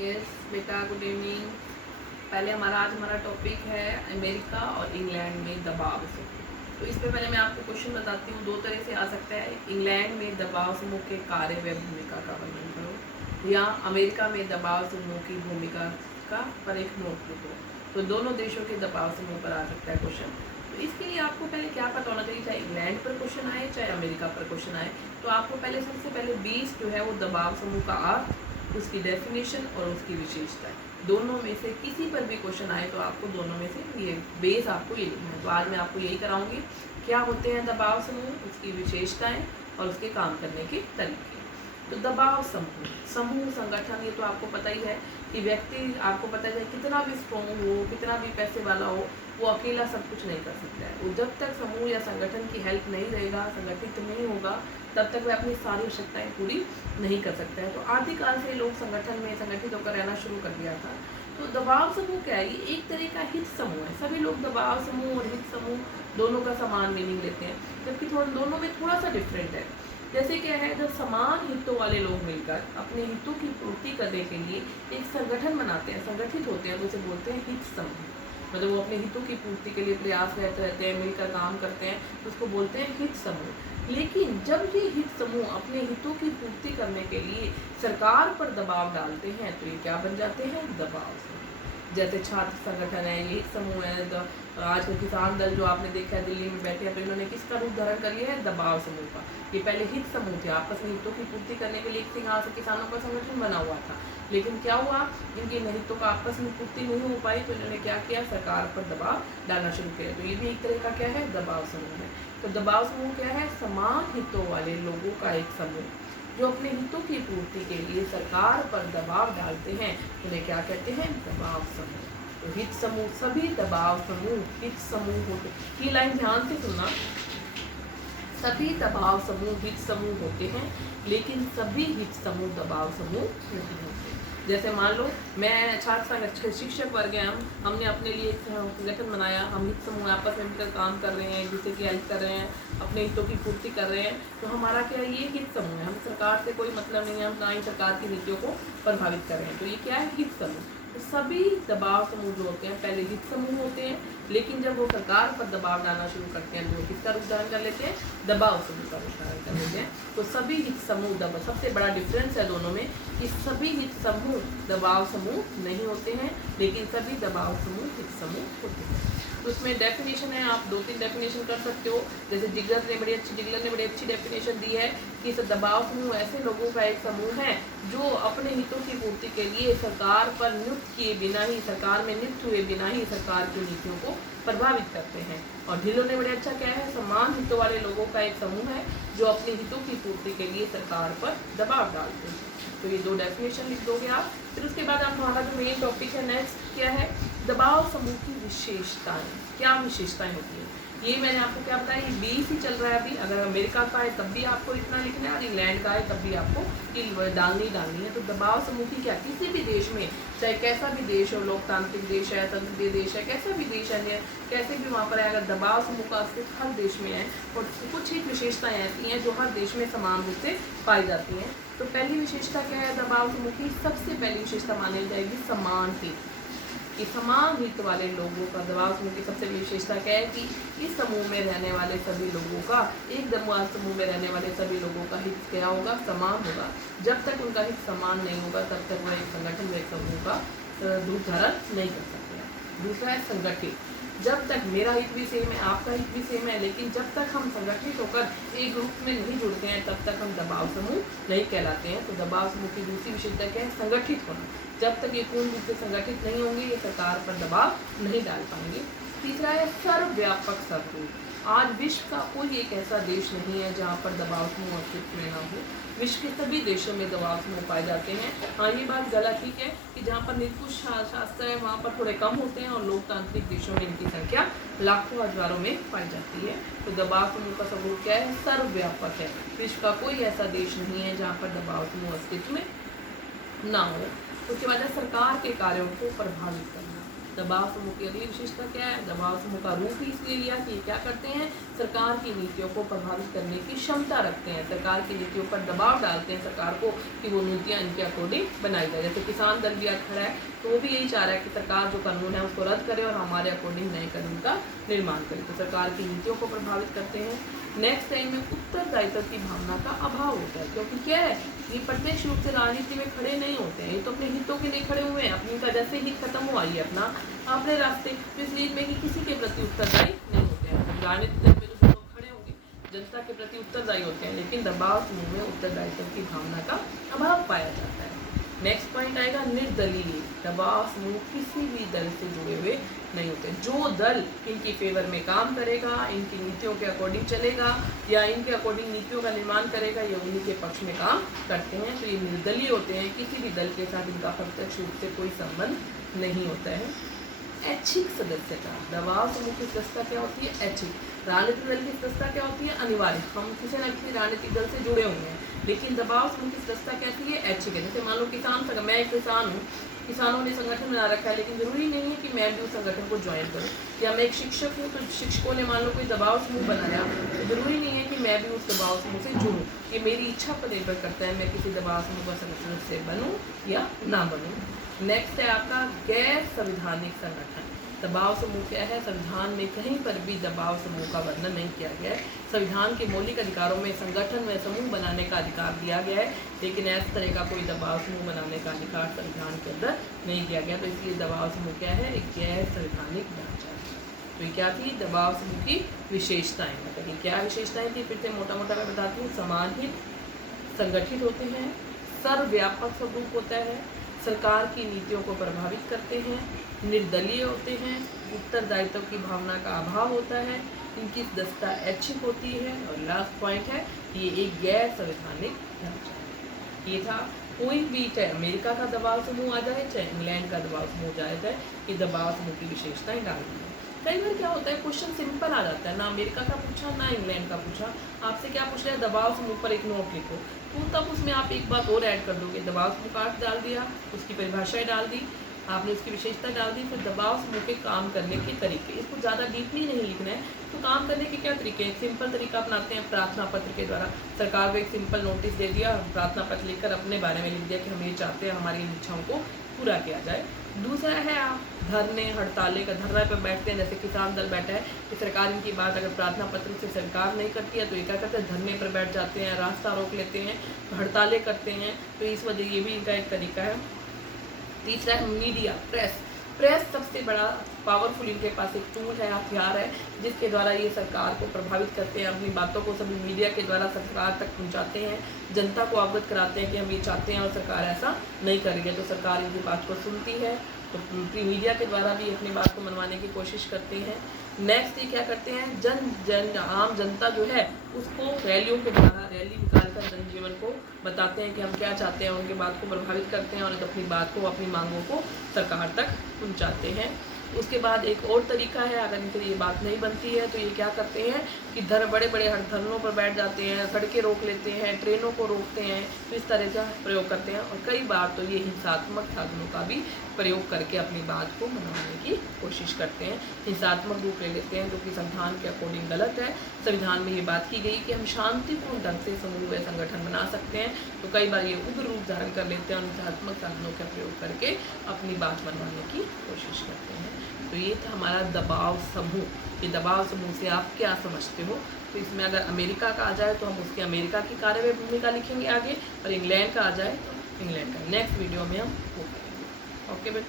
Yes बेटा, good evening. पहले आज हमारा टॉपिक है अमेरिका और इंग्लैंड में दबाव समूह। तो इस पे पहले मैं आपको क्वेश्चन बताती हूँ। दो तरह से आ सकता है। इंग्लैंड में दबाव समूह के कार्य व भूमिका का वर्णन करो, या अमेरिका में दबाव समूह की भूमिका का पर एक नोट लिखो। तो दोनों देशों के दबाव समूह पर आ सकता है क्वेश्चन। तो इसके लिए आपको पहले क्या पता होना चाहिए, चाहे इंग्लैंड पर क्वेश्चन आए चाहे अमेरिका पर क्वेश्चन आए, तो आपको पहले सबसे पहले 20 जो है वो दबाव समूह का अर्थ, उसकी डेफिनेशन और उसकी विशेषता, दोनों में से किसी पर भी क्वेश्चन आए तो आपको दोनों में से ये बेस आपको ये लिखना है। तो आज मैं आपको यही कराऊंगी, क्या होते हैं दबाव समूह, उसकी विशेषताएं और उसके काम करने के तरीके। तो दबाव समूह, समूह संगठन, ये तो आपको पता ही है कि व्यक्ति, आपको पता है कितना भी स्ट्रॉन्ग हो, कितना भी पैसे वाला हो, वो अकेला सब कुछ नहीं कर सकता है। वो जब तक समूह या संगठन की हेल्प नहीं रहेगा, संगठित नहीं होगा, तब तक वह अपनी सारी आवश्यकताएं पूरी नहीं कर सकता है। तो आदिकाल से लोग संगठन में संगठित होकर रहना शुरू कर दिया था। तो दबाव समूह क्या है, ये एक तरह का हित समूह है। सभी लोग दबाव समूह और हित समूह दोनों का समान मीनिंग लेते हैं, जबकि दोनों में थोड़ा सा डिफरेंट है। जैसे क्या है, जब समान हितों वाले लोग मिलकर अपने हितों की पूर्ति करने के लिए एक संगठन बनाते हैं, संगठित होते हैं, तो उसे बोलते हैं हित समूह। मतलब वो अपने हितों की पूर्ति के लिए प्रयासरत रहते हैं, मिलकर काम करते हैं, तो उसको बोलते हैं हित समूह। लेकिन जब ये हित समूह अपने हितों की पूर्ति करने के लिए सरकार पर दबाव डालते हैं, तो ये क्या बन जाते हैं, दबाव समूह। जैसे छात्र संगठन है, ये हित समूह है। तो आज के किसान दल जो आपने देखा है दिल्ली में बैठे हैं, तो इन्होंने किसका रूप धारण कर लिया है, दबाव समूह का। ये पहले हित समूह थे, आपस में हितों की पूर्ति करने के लिए एक सिंहासन किसानों का संगठन बना हुआ था। लेकिन क्या हुआ, इनके हितों का आपस में पूर्ति नहीं हो पाई, तो इन्होंने क्या किया, सरकार पर दबाव डालना शुरू किया। तो ये भी एक तरह का क्या है, दबाव समूह है। तो दबाव समूह क्या है, समान हितों वाले लोगों का एक समूह जो अपने हितों की पूर्ति के लिए सरकार पर दबाव डालते हैं, उन्हें क्या कहते हैं, दबाव समूह। तो हित समूह, सभी दबाव समूह हित समूह होते। ये लाइन ध्यान से सुनना, सभी दबाव समूह हित समूह होते हैं, लेकिन सभी हित समूह दबाव समूह नहीं होते। जैसे मान लो मैं छात्र शिक्षक वर्ग हैं, हमने अपने लिए एक संगठन बनाया, हम हित समूह आपस में मिलकर काम कर रहे हैं, एक दूसरे की हेल्प कर रहे हैं, अपने हितों की पूर्ति कर रहे हैं, तो हमारा क्या है, ये हित समूह है। हम सरकार से कोई मतलब नहीं है, हम ना ही सरकार की नीतियों को प्रभावित कर रहे हैं। तो ये क्या है, हित समूह। तो सभी दबाव समूह जो होते हैं पहले हित समूह होते हैं, लेकिन जब वो सरकार पर दबाव डालना शुरू करते हैं तो वो किसका रूप धारण कर लेते हैं, दबाव समूह का रूप धारण कर लेते हैं। तो सभी हित समूह दबाव, सबसे बड़ा डिफरेंस है दोनों में कि सभी हित समूह दबाव समूह नहीं होते हैं, लेकिन सभी दबाव समूह हित समूह होते हैं। तो उसमें डेफिनेशन है, आप 2-3 डेफिनेशन कर सकते हो। जैसे जिगलर ने बड़ी अच्छी डेफिनेशन दी है कि दबाव समूह ऐसे लोगों का एक समूह है जो अपने हितों की पूर्ति के लिए सरकार पर नियुक्त किए बिना ही, सरकार में नियुक्त हुए बिना ही सरकार की नीतियों को प्रभावित करते हैं। और ढिल्लो ने बड़े अच्छा क्या है, समान हितों वाले लोगों का एक समूह है जो अपने हितों की पूर्ति के लिए सरकार पर दबाव डालते हैं। तो ये 2 डेफिनेशन लिख दोगे आप। फिर उसके बाद आप हमारा जो मेन टॉपिक है नेक्स्ट क्या है, दबाव समूह की विशेषताएं। क्या विशेषताएं होती हैं, ये मैंने आपको क्या बताया, ये 20 ही चल रहा है अभी। अगर अमेरिका का है तब भी आपको इतना लिखना है, और इंग्लैंड का है तब भी आपको ये डालनी है। तो दबाव समूह की क्या, किसी भी देश में, चाहे कैसा भी देश हो, लोकतांत्रिक देश है, संसदीय देश है, कैसा भी देश है, कैसे भी वहाँ पर है, अगर दबाव समूह का अस्तित्व हर देश में है, और कुछ ही विशेषताएं ऐसी हैं जो हर देश में समान रूप से पाई जाती हैं। तो पहली विशेषता क्या है दबाव समूह की, सबसे पहली विशेषता मानी जाएगी समान हित। कि समान हित वाले लोगों का, दबाव समूह की सबसे बड़ी विशेषता क्या है कि इस समूह में रहने वाले सभी लोगों का, एक दबाव समूह में रहने वाले सभी लोगों का हित क्या होगा, समान होगा। जब तक उनका हित समान नहीं होगा तब तक वह एक संगठन में एक समूह का रूप धारण नहीं कर सकते। दूसरा है संगठित। जब तक मेरा हित भी सेम है, आपका हित भी सेम है, लेकिन जब तक हम संगठित होकर एक ग्रुप में नहीं जुड़ते हैं तब तक हम दबाव समूह नहीं कहलाते हैं। तो दबाव समूह की दूसरी विशेषता क्या है, संगठित होना। जब तक ये पूर्ण रूप से संगठित नहीं होंगे, ये सरकार पर दबाव नहीं डाल पाएंगे। तीसरा है सर्वव्यापक सहयोग। आज विश्व का कोई एक ऐसा देश नहीं है जहाँ पर दबाव समूह अस्तित्व में ना हो। विश्व के सभी देशों में दबाव समूह पाए जाते हैं। हाँ, ये बात गलत ठीक है कि जहाँ पर निरंकुश शास्त्र है वहाँ पर थोड़े कम होते हैं, और लोकतांत्रिक देशों में इनकी संख्या लाखों हजारों में पाई जाती है। तो दबाव समूह का स्वरूप क्या है, सर्वव्यापक है। विश्व का कोई ऐसा देश नहीं है जहाँ पर दबाव समूह अस्तित्व में ना हो। उसके बाद है सरकार के कार्यों को प्रभावित करना। दबाव समूह की अगली विशेषता क्या है? दबाव समूह का रूप ही इसलिए लिया कि ये क्या करते हैं, सरकार की नीतियों को प्रभावित करने की क्षमता रखते हैं। सरकार की नीतियों पर दबाव डालते हैं सरकार को कि वो नीतियाँ इनके अकॉर्डिंग बनाई जाए। जैसे किसान दल भी आज खड़ा है, तो वो भी यही चाह रहा है कि सरकार जो कानून है उसको रद्द करे और हमारे अकॉर्डिंग नए कानून का निर्माण करे। तो सरकार की नीतियों को प्रभावित करते हैं। नेक्स्ट टाइम में उत्तरदायित्व की भावना का अभाव होता है, क्योंकि क्या है, ये प्रत्यक्ष रूप से राजनीति में खड़े नहीं होते हैं, ये तो अपने हितों के लिए खड़े हुए हैं। अपनी का जैसे हित खत्म हुआ ये अपना अपने रास्ते, तो इसलिए में कि किसी के प्रति उत्तरदायी नहीं होते हैं। राजनीति में जो लोग खड़े होंगे जनता के प्रति उत्तरदायी होते हैं, लेकिन दबाव समूह में उत्तरदायित्व की भावना का अभाव पाया जाता है। नेक्स्ट पॉइंट आएगा निर्दलीय। दबाव समूह किसी भी दल से जुड़े हुए नहीं होते। जो दल इनकी फेवर में काम करेगा, इनकी नीतियों के अकॉर्डिंग चलेगा या इनके अकॉर्डिंग नीतियों का निर्माण करेगा, ये उन्हीं के पक्ष में काम करते हैं। तो ये निर्दलीय होते हैं, किसी भी दल के साथ इनका प्रत्यक्ष रूप से कोई संबंध नहीं होता है। ऐच्छिक सदस्यता। दबाव समूह की सदस्यता क्या होती है? ऐच्छिक। राजनीतिक दल की सदस्यता क्या होती है? अनिवार्य। हम किसी न किसी राजनीतिक दल से जुड़े हुए हैं, लेकिन दबाव समूह की सदस्यता कैसी है? ऐच्छिक है। जैसे मान लो किसान संगठन, मैं एक किसान हूँ, किसानों ने संगठन बना रखा है, लेकिन जरूरी नहीं है कि मैं भी उस संगठन को ज्वाइन करूँ। या मैं एक शिक्षक हूँ, तो शिक्षकों ने मान लो कोई दबाव समूह बनाया, तो जरूरी नहीं है कि मैं भी उस दबाव समूह से जुड़ूँ। ये मेरी इच्छा पर निर्भर करता है, मैं किसी दबाव समूह का संगठन से बनूँ या ना बनूँ। नेक्स्ट है आपका गैर संवैधानिक संगठन। दबाव समूह क्या है? संविधान में कहीं पर भी दबाव समूह का वर्णन नहीं किया गया है। संविधान के मौलिक अधिकारों में संगठन में समूह बनाने का अधिकार दिया गया है, लेकिन इस तरह का कोई दबाव समूह बनाने का अधिकार संविधान के अंदर नहीं दिया गया। तो इसलिए दबाव समूह क्या है? एक गैर संवैधानिक ढांचा है। तो ये क्या थी दबाव समूह की विशेषताएं? मतलब ये क्या विशेषताएं थी? फिर से मोटा मोटा मैं बताती हूँ। समाहित, संगठित होते हैं, सर्वव्यापक स्वरूप होता है, सरकार की नीतियों को प्रभावित करते हैं, निर्दलीय होते हैं, उत्तरदायित्व की भावना का अभाव होता है, इनकी सदस्यता ऐच्छिक होती है, और लास्ट पॉइंट है ये एक गैर संवैधानिक ढांचा है। ये था। कोई भी, चाहे अमेरिका का दबाव समूह आ जाए, चाहे इंग्लैंड का दबाव समूह आ जाए, ये दबाव समूह की विशेषताएं डालनी है। कई बार क्या होता है, क्वेश्चन सिंपल आ जाता है, ना अमेरिका का पूछा ना इंग्लैंड का पूछा, आपसे क्या पूछ रहा है? दबाव समूह पर एक नोट लिखो। तो तब उसमें आप एक बात और ऐड कर दोगे, दबाव समूह का अर्थ डाल दिया, उसकी परिभाषाएं डाल दी आपने, उसकी विशेषता डाल दी, फिर दबाव समूह के काम करने के तरीके। इसको ज़्यादा डीपली नहीं लिखना है। तो काम करने के क्या तरीके हैं? सिंपल तरीका अपनाते हैं प्रार्थना पत्र के द्वारा। सरकार को एक सिंपल नोटिस दे दिया, प्रार्थना पत्र लिखकर अपने बारे में लिख दिया कि हम ये चाहते हैं हमारी इन इच्छाओं को पूरा किया जाए। दूसरा है आप धरने, हड़ताले का धरना पर बैठते हैं, जैसे किसान दल बैठा है कि सरकार इनकी बात अगर प्रार्थना पत्र से सरकार नहीं करती है, तो ये क्या करते हैं? धरने पर बैठ जाते हैं, रास्ता रोक लेते हैं, हड़तालें करते हैं। तो इस वजह ये भी इनका एक तरीका है। तीसरा है मीडिया, प्रेस। प्रेस सबसे बड़ा पावरफुल इनके पास एक टूल है, हथियार है, जिसके द्वारा ये सरकार को प्रभावित करते हैं। अपनी बातों को सभी मीडिया के द्वारा सरकार तक पहुंचाते हैं, जनता को अवगत कराते हैं कि हम ये चाहते हैं और सरकार ऐसा नहीं करेगी। तो सरकार इनकी बात को सुनती है, तो मीडिया के द्वारा भी अपनी बात को मनवाने की कोशिश करते हैं। नेक्स्ट ये क्या करते हैं? आम जनता जो है उसको रैलियों के द्वारा, रैली निकालकर जनजीवन को बताते हैं कि हम क्या चाहते हैं, उनकी बात को प्रभावित करते हैं और अपनी बात को, अपनी मांगों को सरकार तक पहुंचाते हैं। उसके बाद एक और तरीका है, अगर इनसे ये बात नहीं बनती है तो ये क्या करते हैं कि बड़े बड़े धरनों पर बैठ जाते हैं, सड़कें रोक लेते हैं, ट्रेनों को रोकते हैं, तो इस तरह का प्रयोग करते हैं। और कई बार तो ये हिंसात्मक साधनों का भी प्रयोग करके अपनी बात को मनवाने की कोशिश करते हैं, हिंसात्मक रूप ले लेते हैं, जो कि संविधान के अकॉर्डिंग गलत है। संविधान में ये बात की गई कि हम शांतिपूर्ण ढंग से समूह व संगठन बना सकते हैं, तो कई बार ये उग्र रूप धारण कर लेते हैं और हिंसात्मक साधनों का प्रयोग करके अपनी बात मनवाने की कोशिश करते हैं। तो ये था हमारा दबाव समूह। ये दबाव समूह से आप क्या समझते हो? तो इसमें अगर अमेरिका का आ जाए तो हम उसके अमेरिका की कार्यवाही भूमिका लिखेंगे आगे, और इंग्लैंड का आ जाए तो इंग्लैंड का। नेक्स्ट वीडियो में हम वो करेंगे। ओके बेटा।